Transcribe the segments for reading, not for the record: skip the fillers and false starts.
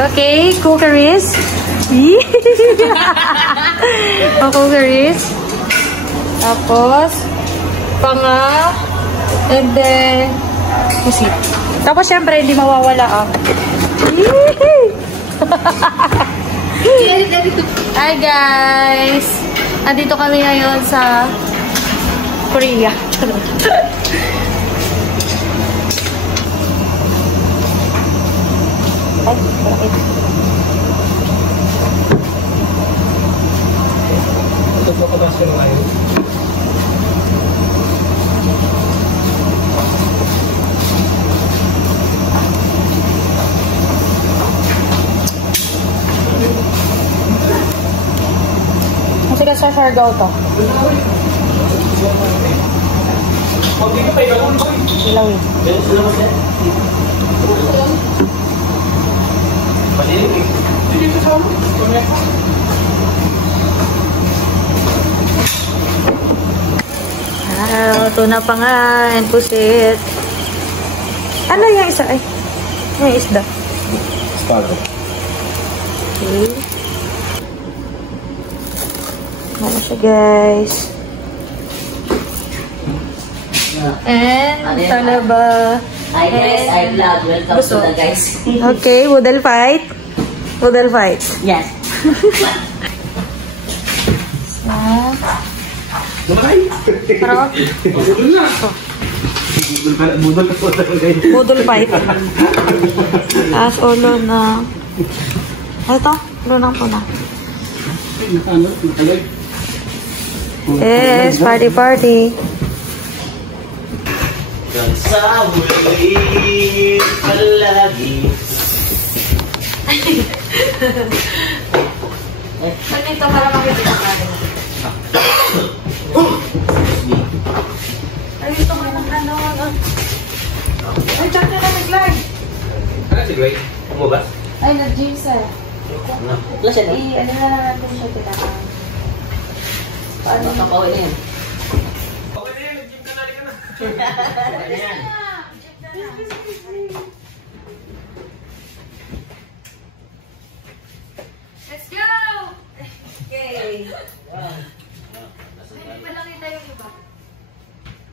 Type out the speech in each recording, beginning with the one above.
Okay, cookeries. Cookeries. Tapos, panga. And then, pusit. Tapos, syempre, hindi mawawala Hi, guys! Andito kami ngayon sa Korea. Masika sa Siargao to. Ilawin. Tuna pa nga. And pusit. Ano yung isa? Ay, yung isda. Starter. Okay. Ano siya, guys? And talaba. Hi guys, I vlog. Welcome to the guys. Okay, woodle fight. Woodle fight. Yes. Parang woodle fight. As ulo na. Ito, ulo ng puna. Yes, party party. Sa huli palagi. Nandito para makikita ka rin. Ay, ito ka ng ano. Ay, chat na lang nag-live. Ano si Gray? Umubat? Ay, nag-gym sir. Plus yan. Ano na lang natin siya tinatawag. Paano makawin yan? Okay na yan, nag-gym ka na rin ka na. Okay na yan. Let's go! Okay. Hindi pa nakita yung iba.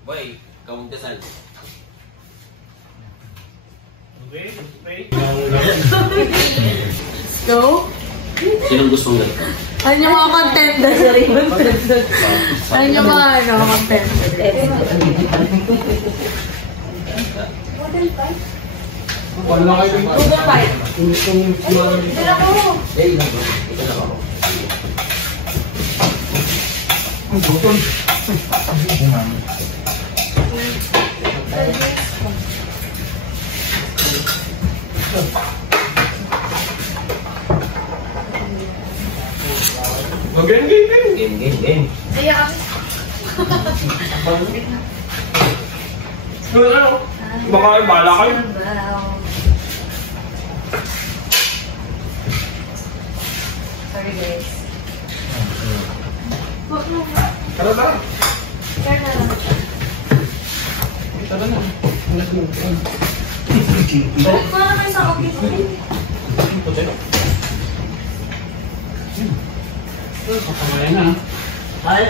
Boy, kawang dasal. Okay, okay. Go. Sinong gustong ganito? Ano yung mga content na sa Raymond? Ano yung mga content? Wala kayo dito. Google Fight. Dala ko. Game. Kaya Ano? Baka kayo, bahala kayo. Sorry guys. Tara na. Tara na. Balik ko na kayo sa office. Papamayan na. Ay.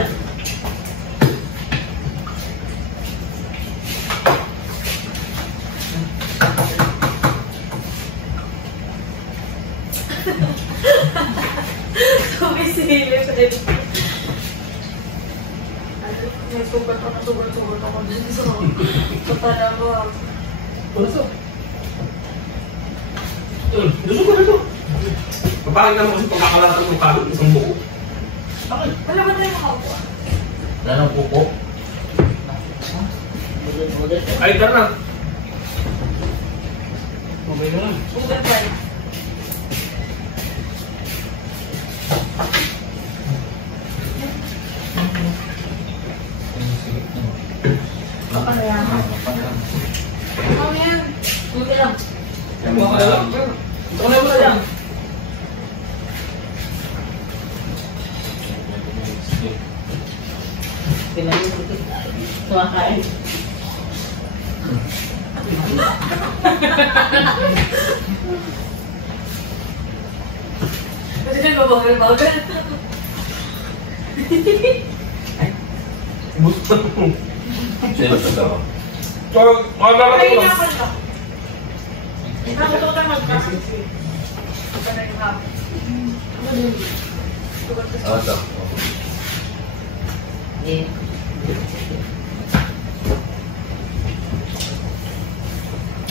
Sumisilip sa ito. May sugat ako dito sa talabang. Puso. Gusto ko ito. Kapag naman kasi pagkakalatan ng kalot isang buko. Bakit? Wala ba tayo makaupo? Wala nang buko. Ay, tara na. Mamay na lang. Sugat ba? Baka na yan. Ano yan? Buti lang. Baka na lang. Baka na lang. Kumakain. Kasi nagbabagal-bagal. Ay, gusto mo. Sino ba ito? Ay, inapan ka. Nakatutan mag-practice. Ito na yung hapon. Ito. Eh.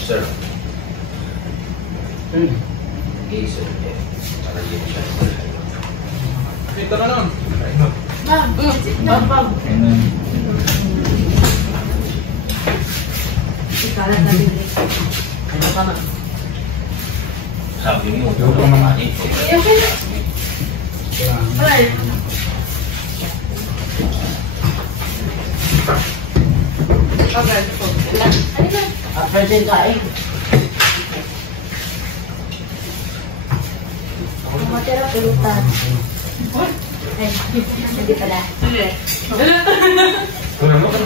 Sir. Okay, sir. Para din siya. Dito na lang. Ma'am. Ikalat natin dito. Ano ka na? Sabi mo, ito na makain. Ay. Okay. After din kain. Matira pulutan. Ay, hindi pala. Hindi. Wala mo ka.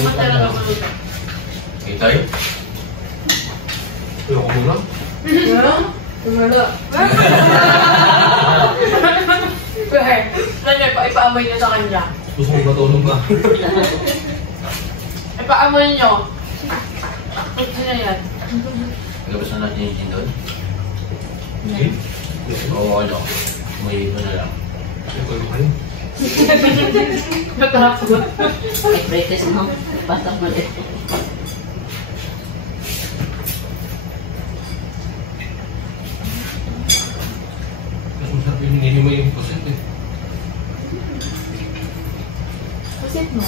Matira ka pulutan. Itay? Ayoko muna. Wala. Ipaamoy niyo sa kanya. Gusto mo matulog ba? Ipaamoy niyo. Ito na yan. Gabas na natin yung gin doon? Hindi. Oo, ano. May iba na lang. Ito yung kayo. Natakot. Breakfast mo. Basta mo ulit. Ang sarap yung hinili mo yung percent eh. Pusit mo.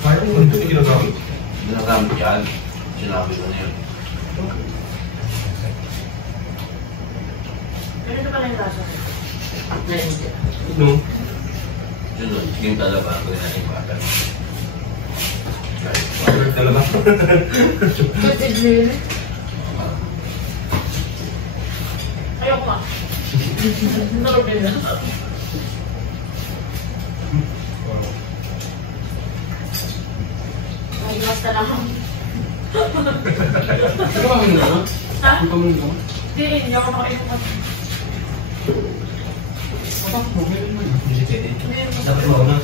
Kaya mo ito yung ginagamit. Ginagamit yan. Sinabi ko na yun. Ganito pala yung lasa. No? Sunod, yung talaga ako na yung bata. Correct talaga. What is really? Ayoko nga. Narog din na. Ay, basta lang. Ano ba mo na? Ha? Ano ba mo na? Hindi, hindi ako makainuman. Hindi pwede. Dapat mo na.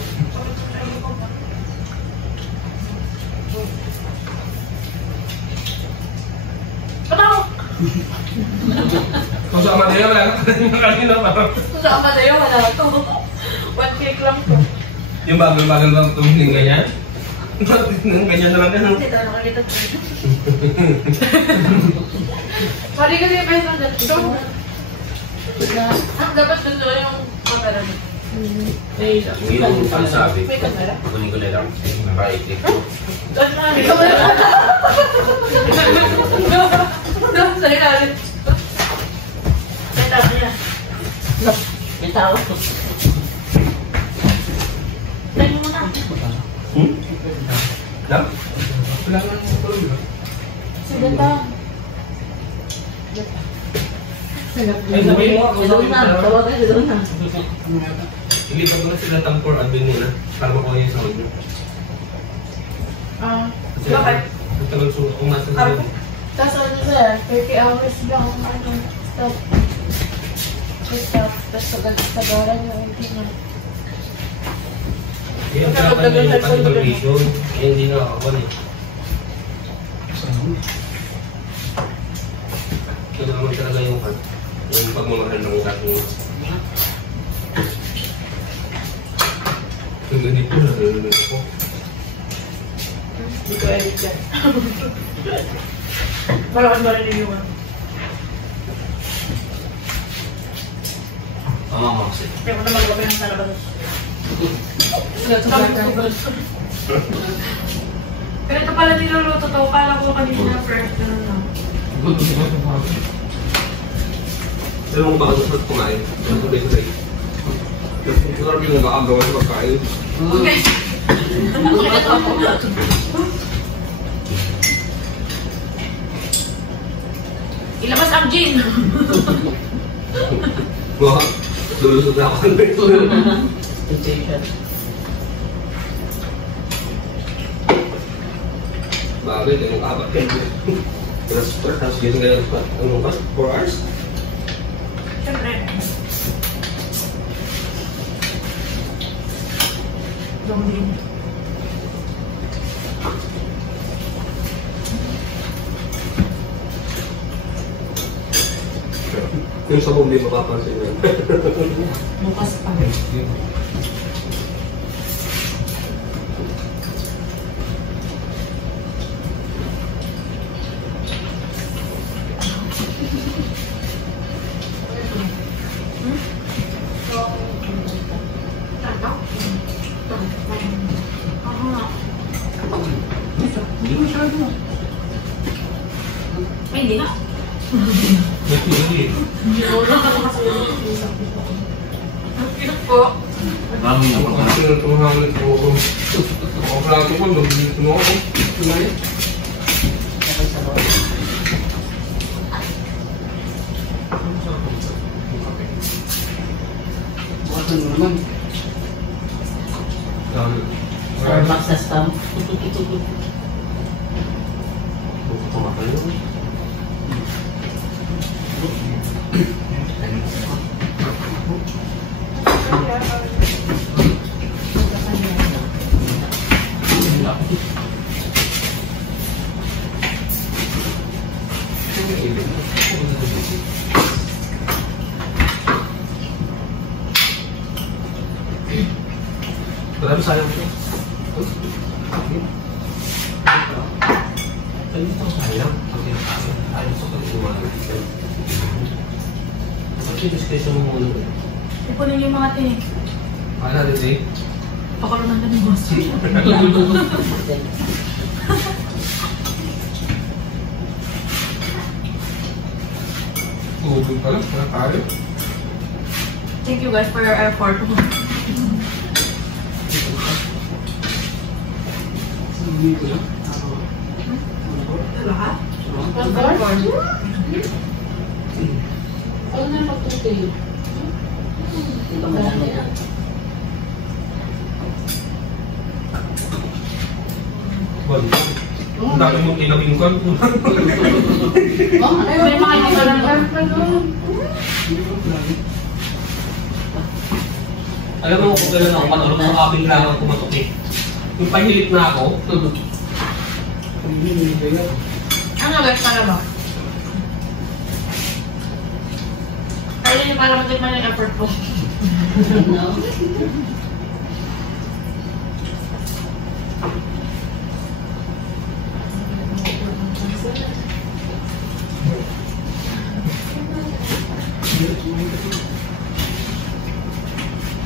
Pataw! Kung sa Amadeo, wala na kanina pa. Kung sa Amadeo, wala to. One cake lang to. Yung bagal-bagal lang tumingin ganyan. Ganyan na lang yan. Hindi tayo nakakita ko. Pari kasi yung beso dito. Dapat gusto yung camera dito. Hindi yung pagsabi. May camera? Kunin ko na lang. Naka-click ko. Dapat na may camera. Dapat sa ilalim. May tao niya. May tao. Tingin mo na. Lang? Wala na sa tulog ba? Sige ta. Ay, sabihin mo. Doon na. Tawagan doon na. Ilipat mo na sila tang for admin muna para makuha yung sound nyo. Kasi Bakit? ang tagal suot kung nasa Ano? sound. Tapos ano sir, 30 hours lang ang ano, stop. Stop. Tapos tagalan yung hindi na. Yan, kaya kanya yung conservation. Yan, hindi nakakakuha eh. Ito naman talaga yung pagmamahal ng ating yung ganito na nalulunod ko. Hindi ko edit yan. Malakas marinig yung ano. Maksit. Kaya ko na magagawa ng talabanos. Pero ito pala niluluto to. Kala ko kanina fresh. Ganun lang. Pero kung bakit masarap kumain, tuloy-tuloy. Masarap yung nag-aagawa sa pagkain. Okay. Ilabas ang gin. Mga lulusot na ako nito. Sensation. Bagay, ganun kabat yan. Tapos gising ka lang, ano ba? 4 hours? Siyempre. Zombie. Yung sa hindi mapapansin yan. Bukas pa. Hindi masyado. Ay, hindi na. Hindi. Ang cute po. Marami na Ako kasi natumahangan ko ako. Ako plato ko, nabili mo ako. Tumalit. Ano naman? Starbucks sa stamp. Grabe sayang ko. Ayun ito sayang. Ang tinatawag. Ayaw sa pag-iwan. Ang kinis-kinis mo muna. Ipunin yung mga tinig. Ano natin eh? Pakaroon ng boss. Tubig pala. Parang tayo. Thank you guys for your effort. Lahat? Ano na pagtutin? Dito mo lang yan. Ang dami mong tinabingkan. May mga hindi ka lang Alam mo kung gano'n ako patulog sa kabing lang ako kumatok eh. Yung pahilit na ako. Ano guys, para ba? Kaya niyo para matigman yung effort ko. No?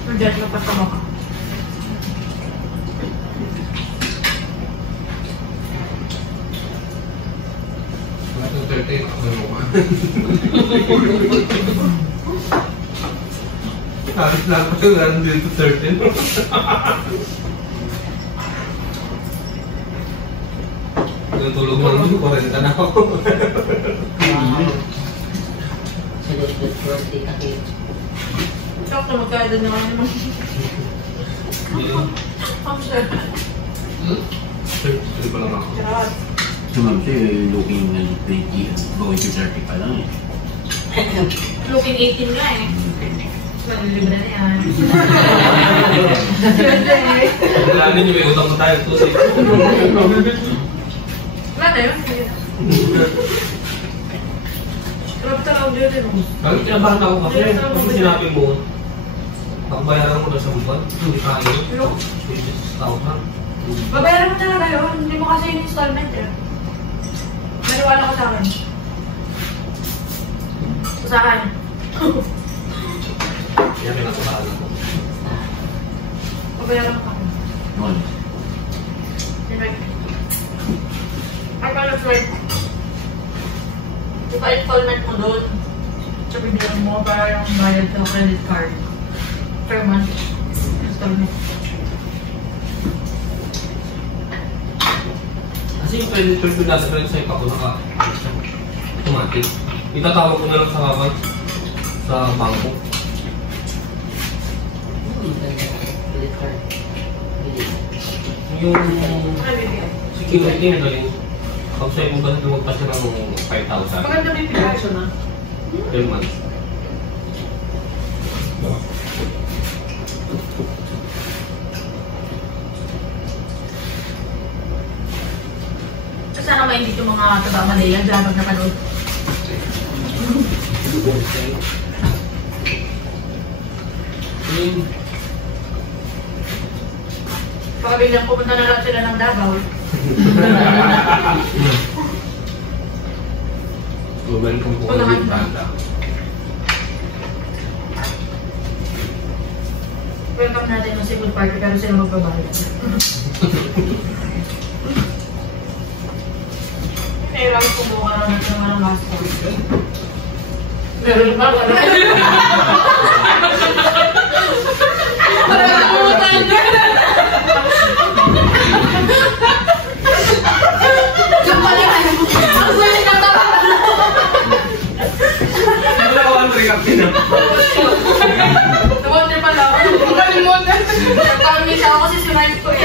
Forget na patama ka. Ito 30, ako na mo. Halos lang pa yung ano dito 13. Yung tulog mo lang dito, 40 na ako. Celebrate birthday ka kayo. Shock na magkaya doon naman naman. Ang sir. 30 pa lang ako. Charot. So ma'am, siya looking at 20 going to 30 pa lang eh. Looking 18 nga eh. Libre na yan. Wala din yung may utang na tayo. Wala na yun. Grabe talaga dito din. Bakit kinabahan ako kasi? Kasi sinabi mo, bayaran mo na sa buwan. Hindi kaya. Hello? 26,000. Babayaran mo talaga yun. Hindi mo kasi yung installment eh. Maniwala ko sa akin. Sa akin. Kaya pinatulaan ako. Babayaran mo kami. Noon. Anyway. Ang paano friend? Di ba installment mo doon? Sabi bilang mo para yung bayad sa credit card. Per month. Installment. Kasi yung credit card ko nasa credit swipe ako automatic. Itatawag ko na lang sa kapan sa bangko. Yung Ano bibigyan? security na galing. Pag sa'yo mo ba lumagpas siya ng 5,000? Maganda may pinasyo na. 12 months. Sana mainit yung mga taga-Malaya dyan pag napanood. Baka biglang pumunta na lang sila ng Davao. Welcome po kayo yung banda. Welcome natin yung second party pero sila magbabayad. Nahirap kumuha na natin ng mga master. Meron pa ba? Parang nakumutan ka na. Yung pala yan. Ang sulit ang tapa. Wala ko ang recap din. Nawander pala ako. Nakalimutan. Nagpamisa ako kasi sinayip ko eh.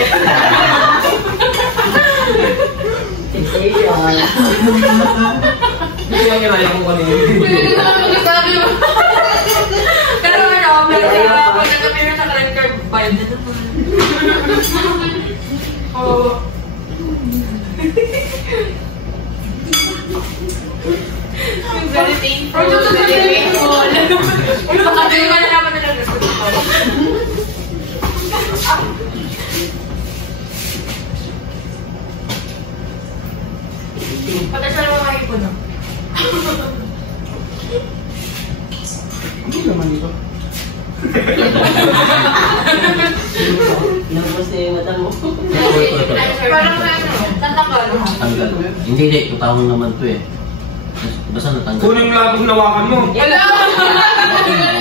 Hindi nga kinaya kung kanina. Hindi ko naman magsasabi mo. Pero ano, meron ako nag-appear sa credit card bayad na naman. Oo. Very painful. Very painful. Baka di ko na naman nila gusto ko. Patasal mo kayo po, no? Hindi naman dito. Inubos na yung mata mo. Parang ano, tatanggal. Tanggal. Hindi, tutawang naman to eh. Basta natanggal. Kuning labong nawakan mo. Wala!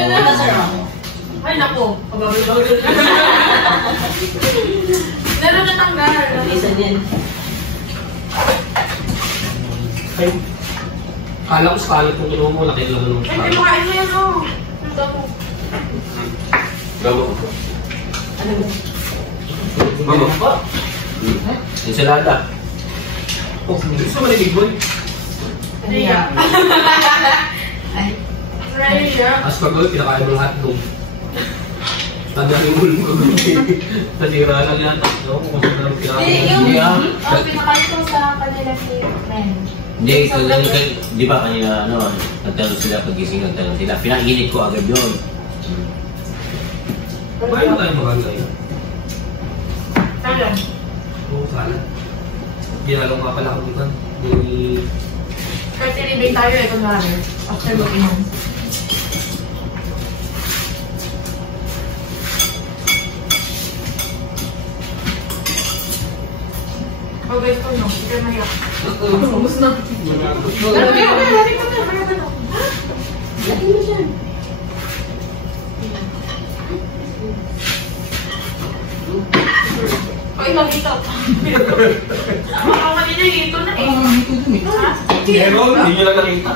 Wala sa ako. Ay, naku. Pabawal-bawal. Meron natanggal. Isa din. Ay, Kala ko sakalit kung tulungan mo, laki lang naman Hindi mo kain mo yan, oh. Ang damo. Gabo. Ano ba? Mama pa. Ensalada. Oh, gusto mo na big boy? Riya. Ay. Riya. As pag gawin, pinakain mo ng hotdog. Tadali mo lang gagawin. Nasira lang yata. No? Kung kasi nalang kinakain. Hindi ah. Pinakain ko sa kanila si Ren. Hindi, di ba kanina, ano, nagtanong sila, pagising nagtanong sila. Pinainit ko agad yun. Kumain mo tayo maganda yun. Saan? Oo, sana. Ginalong nga pala ako dito. Kasi libing tayo eh, kunwari. After looking home. Oh guys, ko no. Hindi ka mayak. Ubus na. Lari ko na. Laki mo siya. Ay, makita. Ako kanina dito na eh. Errol, hindi nyo lang nakita.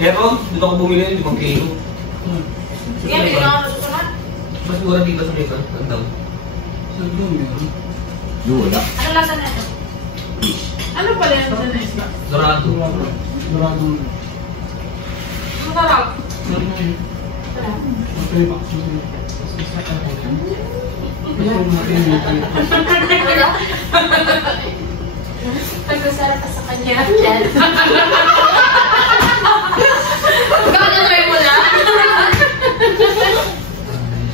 Errol, dito ako bumili ng 5 kilo. Sige, hindi na ako nasusunod. Mas mura dito sa Mekong. Ang daw. sa doon meron. Doon wala. Ano lasa na ito? Ano pala yung lasa na isda? Dorado. Doradong. Masarap. Meron na yun. Sarap. Okay, vaccine. Ito natin yung tayo. Pagkasarap ka sa kanya. Gano'n try mo na?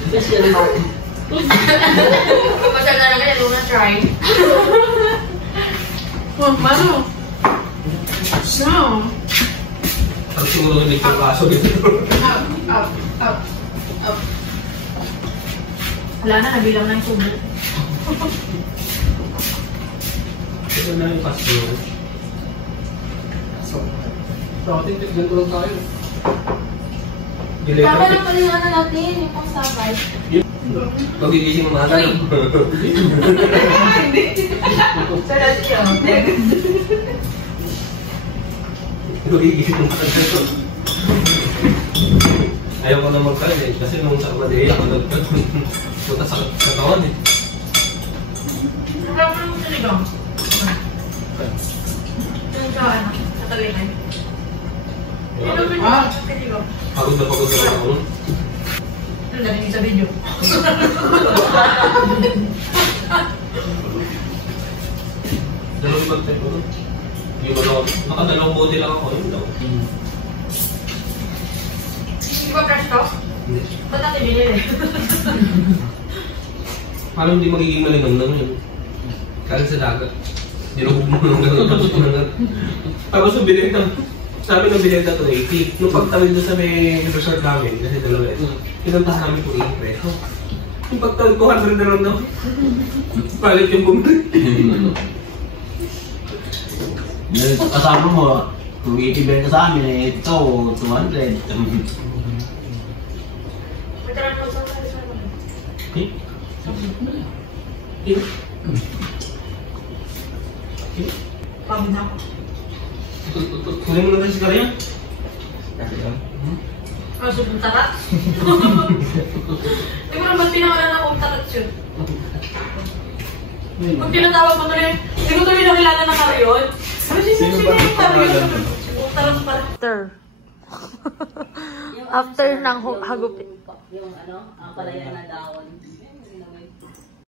Gusto yung mata. Kapasal na lang yan, huwag na try. Oh, Mano. So. Ang siguro nito yung kaso dito. Up. Wala na, nabilang na yung subo. Ito na yung kaso. So, atin, ganito lang tayo. Tama lang pala yung ano natin, yung pang-sabay. Magigising mo mga lang. Hindi. Sarap siya. Magigising mo mga lang. Ayaw ko na magkain eh. Kasi nung sa Madeya, punta sa katawan eh. Sarap mo yung sinigang. sa ano, sa Tagaytay. Ah! Pagod na ako. Ano narinig sa video? Dalawang bag tayo ko. Yung ano, nakadalawang bote lang ako. Yun daw. Hindi ba fresh to? Hindi. Ba't natin binili? Parang hindi magiging malinamnam yun. Kaling sa dagat. Nilubog mo ng gano'n. Tapos ko na gano'n. Tapos yung binenta, sabi ng binenta 280. Nung pagtawid doon sa may resort namin, kasi dalawa ito, pinantahan namin 280 peso. Yung pagtawid ko, 100 na lang daw. Palit yung bumili. Kasama mo, kung itibenta sa amin, eh, ito, 200. Magkaroon po sa mga sa mga. Okay? Pagod na ako. Kunin mo na tayo si Karya. Ano, sobrang tarat? Hindi ko naman pinangalan ako ang tarat yun. Kung tinatawag mo tuloy, hindi ko tuloy nakilala na Karyon. Sino ba ang pangalan mo? Tarat pala. Yung After ano, ng yung- hagupit. Yung ano, ang palaya na dahon.